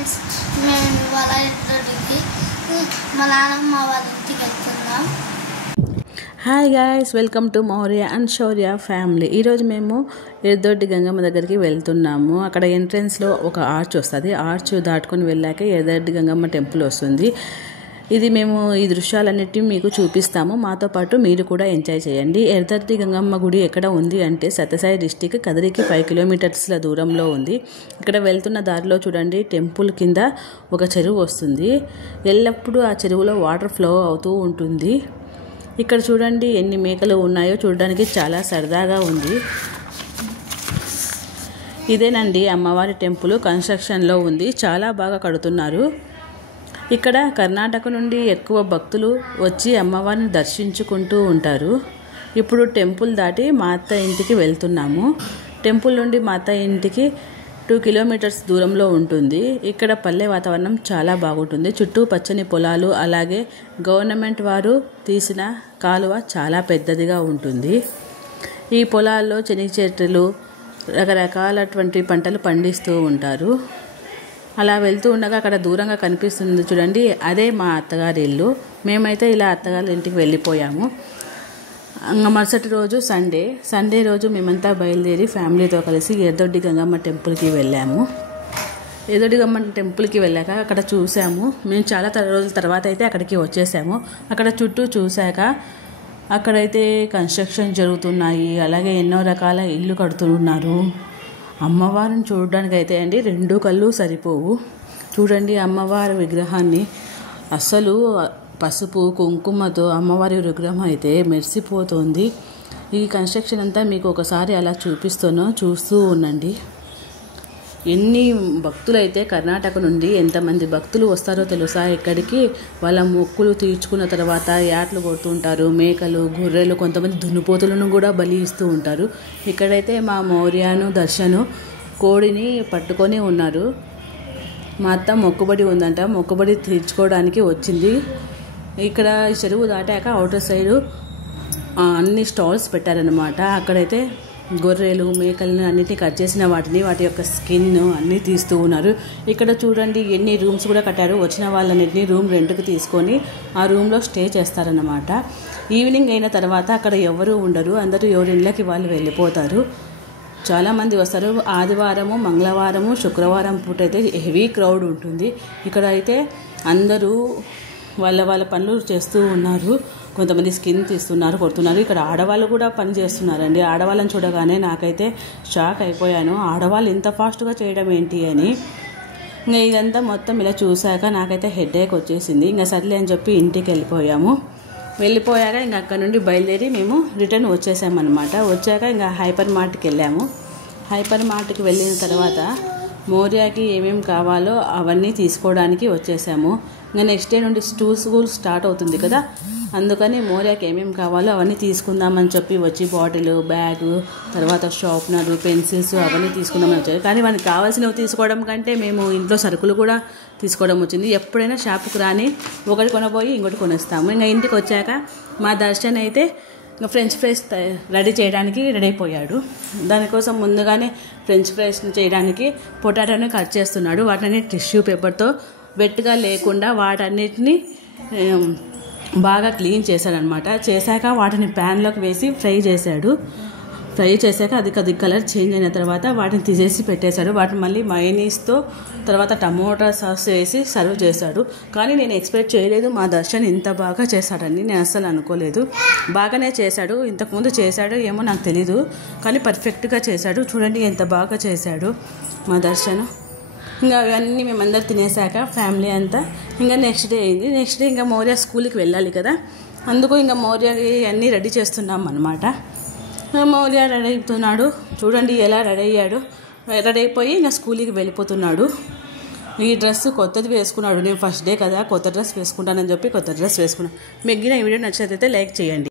Friends, మేము ఇవాళ ఇంటికి మా నాన్నమ్మ వాళ్ళ ఇంటికి వెళ్తున్నాం. Hi guys, welcome to Maurya and Shaurya family. ఈరోజు మేము ఎర్రదొడ్డి గంగమ్మ దగ్గరికి వెళ్తున్నాము. అక్కడ ఎంట్రన్స్లో ఒక ఆర్చ్ వస్తుంది. ఆర్చ్ దాటుకొని వెళ్ళాక ఎర్రదొడ్డి గంగమ్మ టెంపుల్ వస్తుంది. ఇది మేము ఈ దృశ్యాలన్నిటిని మీకు చూపిస్తాము. మాతో పాటు మీరు కూడా ఎంజాయ్ చేయండి. ఎర్రదొడ్డి గంగమ్మ గుడి ఎక్కడ ఉంది అంటే సత్యసాయి డిస్టిక్ కదిరికి 5 కిలోమీటర్స్ల దూరంలో ఉంది. ఇక్కడ వెళ్తున్న దారిలో చూడండి, టెంపుల్ కింద ఒక చెరువు వస్తుంది. ఎల్లప్పుడూ ఆ చెరువులో వాటర్ ఫ్లో అవుతూ ఉంటుంది. ఇక్కడ చూడండి ఎన్ని మేకలు ఉన్నాయో, చూడడానికి చాలా సరదాగా ఉంది. ఇదేనండి అమ్మవారి టెంపుల్, కన్స్ట్రక్షన్లో ఉంది. చాలా బాగా కడుతున్నారు. ఇక్కడ కర్ణాటక నుండి ఎక్కువ భక్తులు వచ్చి అమ్మవారిని దర్శించుకుంటూ ఉంటారు. ఇప్పుడు టెంపుల్ దాటి మా అత్త ఇంటికి వెళ్తున్నాము. టెంపుల్ నుండి మా అత్త ఇంటికి 2 కిలోమీటర్స్ దూరంలో ఉంటుంది. ఇక్కడ పల్లె వాతావరణం చాలా బాగుంటుంది. చుట్టూ పచ్చని పొలాలు, అలాగే గవర్నమెంట్ వారు తీసిన కాలువ చాలా పెద్దదిగా ఉంటుంది. ఈ పొలాల్లో శనగ చెట్లు, రకరకాలటువంటి పంటలు పండిస్తూ ఉంటారు. అలా వెళ్తూ ఉండగా అక్కడ దూరంగా కనిపిస్తుంది చూడండి, అదే మా అత్తగారి ఇల్లు. మేమైతే ఇలా అత్తగారి ఇంటికి వెళ్ళిపోయాము. మరుసటి రోజు సండే రోజు మేమంతా బయలుదేరి ఫ్యామిలీతో కలిసి ఎర్రదొడ్డి గంగమ్మ టెంపుల్కి వెళ్ళాము. ఎర్రదొడ్డి గంగమ్మ టెంపుల్కి వెళ్ళాక అక్కడ చూసాము. మేము చాలా రోజుల తర్వాత అయితే అక్కడికి వచ్చేసాము. అక్కడ చుట్టూ చూశాక అక్కడైతే కన్స్ట్రక్షన్ జరుగుతున్నాయి. అలాగే ఎన్నో రకాల ఇల్లు కడుతున్నారు. అమ్మవారిని చూడడానికి అయితే అండి 2 కళ్ళు సరిపోవు. చూడండి అమ్మవారి విగ్రహాన్ని, అసలు పసుపు కుంకుమతో అమ్మవారి విగ్రహం అయితే మెరిసిపోతుంది. ఈ కన్స్ట్రక్షన్ అంతా మీకు ఒకసారి అలా చూస్తూ ఉండండి. ఎన్ని భక్తులు అయితే కర్ణాటక నుండి ఎంతమంది భక్తులు వస్తారో తెలుసా ఇక్కడికి. వాళ్ళ మొక్కులు తీర్చుకున్న తర్వాత యాట్లు కొడుతుంటారు. మేకలు, గొర్రెలు, కొంతమంది దున్నుపోతులను కూడా బలి ఇస్తూ ఉంటారు. ఇక్కడైతే మా మౌర్యను దర్శను కోడిని పట్టుకొని ఉన్నారు. మా అత్త మొక్కుబడి ఉందంట, మొక్కుబడి తీర్చుకోవడానికి వచ్చింది. ఇక్కడ చెరువు దాటాక అవుటర్ సైడు అన్ని స్టాల్స్ పెట్టారనమాట. అక్కడైతే గొర్రెలు, మేకలను అన్నిటిని కట్ చేసిన వాటి యొక్క స్కిన్ అన్నీ తీస్తూ ఉన్నారు. ఇక్కడ చూడండి ఎన్ని రూమ్స్ కూడా కట్టారు. వచ్చిన వాళ్ళన్నింటినీ రూమ్ రెంట్కి తీసుకొని ఆ రూమ్లో స్టే చేస్తారన్నమాట. ఈవినింగ్ అయిన తర్వాత అక్కడ ఎవరు ఉండరు, అందరూ ఎవరి ఇళ్ళకి వాళ్ళు వెళ్ళిపోతారు. చాలామంది వస్తారు. ఆదివారము, మంగళవారము, శుక్రవారం పూట అయితే హెవీ క్రౌడ్ ఉంటుంది. ఇక్కడ అయితే అందరూ వాళ్ళ పనులు చేస్తూ ఉన్నారు. కొంతమంది స్కిన్ తీస్తున్నారు, కొడుతున్నారు. ఇక్కడ ఆడవాళ్ళు కూడా పని చేస్తున్నారండి. ఆడవాళ్ళని చూడగానే నాకైతే షాక్ అయిపోయాను. ఆడవాళ్ళు ఇంత ఫాస్ట్గా చేయడం ఏంటి అని. ఇంకా ఇదంతా మొత్తం ఇలా చూశాక నాకైతే హెడేక్ వచ్చేసింది. ఇంకా సర్లే అని చెప్పి ఇంటికి వెళ్ళిపోయాక ఇంకా అక్కడ నుండి బయలుదేరి మేము రిటర్న్ వచ్చేసామన్నమాట. వచ్చాక ఇంకా హైపర్ మార్ట్కి వెళ్ళాము. హైపర్ మార్ట్కి వెళ్ళిన తర్వాత మౌర్యకి ఏమేమి కావాలో అవన్నీ తీసుకోవడానికి వచ్చేసాము. ఇంకా నెక్స్ట్ డే నుండి స్కూల్ స్టార్ట్ అవుతుంది కదా, అందుకని మౌర్యకి ఏమేమి కావాలో అవన్నీ తీసుకుందామని చెప్పి వచ్చి బాటిల్, బ్యాగు, తర్వాత షార్ప్నర్, పెన్సిల్స్ అవన్నీ తీసుకుందామని వచ్చారు. కానీ మనకి కావాల్సినవి తీసుకోవడం కంటే మేము ఇంట్లో సరుకులు కూడా తీసుకోవడం వచ్చింది. ఎప్పుడైనా షాపుకు రాని ఒకటి కొనబోయి ఇంకోటి కొనేస్తాము. ఇంకా ఇంటికి వచ్చాక మా దర్శన్ అయితే ఫ్రెంచ్ ఫ్రైస్ రెడీ చేయడానికి రెడీ అయిపోయాడు. దానికోసం ముందుగానే ఫ్రెంచ్ ఫ్రైస్ చేయడానికి పొటాటోని కట్ చేస్తున్నాడు. వాటిని టిష్యూ పేపర్తో వెట్గా లేకుండా వాటన్నిటిని బాగా క్లీన్ చేశాడనమాట. చేశాక వాటిని ప్యాన్లోకి వేసి ఫ్రై చేశాక అది కలర్ చేంజ్ అయిన తర్వాత వాటిని తీసేసి పెట్టేశాడు. వాటిని మళ్ళీ మయోనీస్తో తర్వాత టమోటా సాస్ వేసి సర్వ్ చేశాడు. కానీ నేను ఎక్స్పెక్ట్ చేయలేదు మా దర్శన్ ఇంత బాగా చేశాడని. నేను అస్సలు అనుకోలేదు. బాగానే చేశాడు. ఇంతకుముందు చేశాడో ఏమో నాకు తెలీదు, కానీ పర్ఫెక్ట్గా చేశాడు. చూడండి ఎంత బాగా చేశాడు మా దర్శన్. ఇంకా అవన్నీ మేమందరు తినేసాక ఫ్యామిలీ అంతా ఇంకా నెక్స్ట్ డే అయింది. నెక్స్ట్ డే ఇంకా మౌర్య స్కూల్కి వెళ్ళాలి కదా, అందుకు ఇంకా మౌర్యకి అన్నీ రెడీ చేస్తున్నాం అన్నమాట. మౌర్య రెడీ అవుతున్నాడు. చూడండి ఎలా రెడీ అయ్యాడు. రెడీ అయిపోయి ఇంకా స్కూల్కి వెళ్ళిపోతున్నాడు. ఈ డ్రెస్ కొత్తది వేసుకున్నాడు. నేను ఫస్ట్ డే కదా కొత్త డ్రెస్ వేసుకుంటానని చెప్పి కొత్త డ్రెస్ వేసుకున్నాను. మీకు ఈ వీడియో నచ్చినట్లయితే లైక్ చేయండి.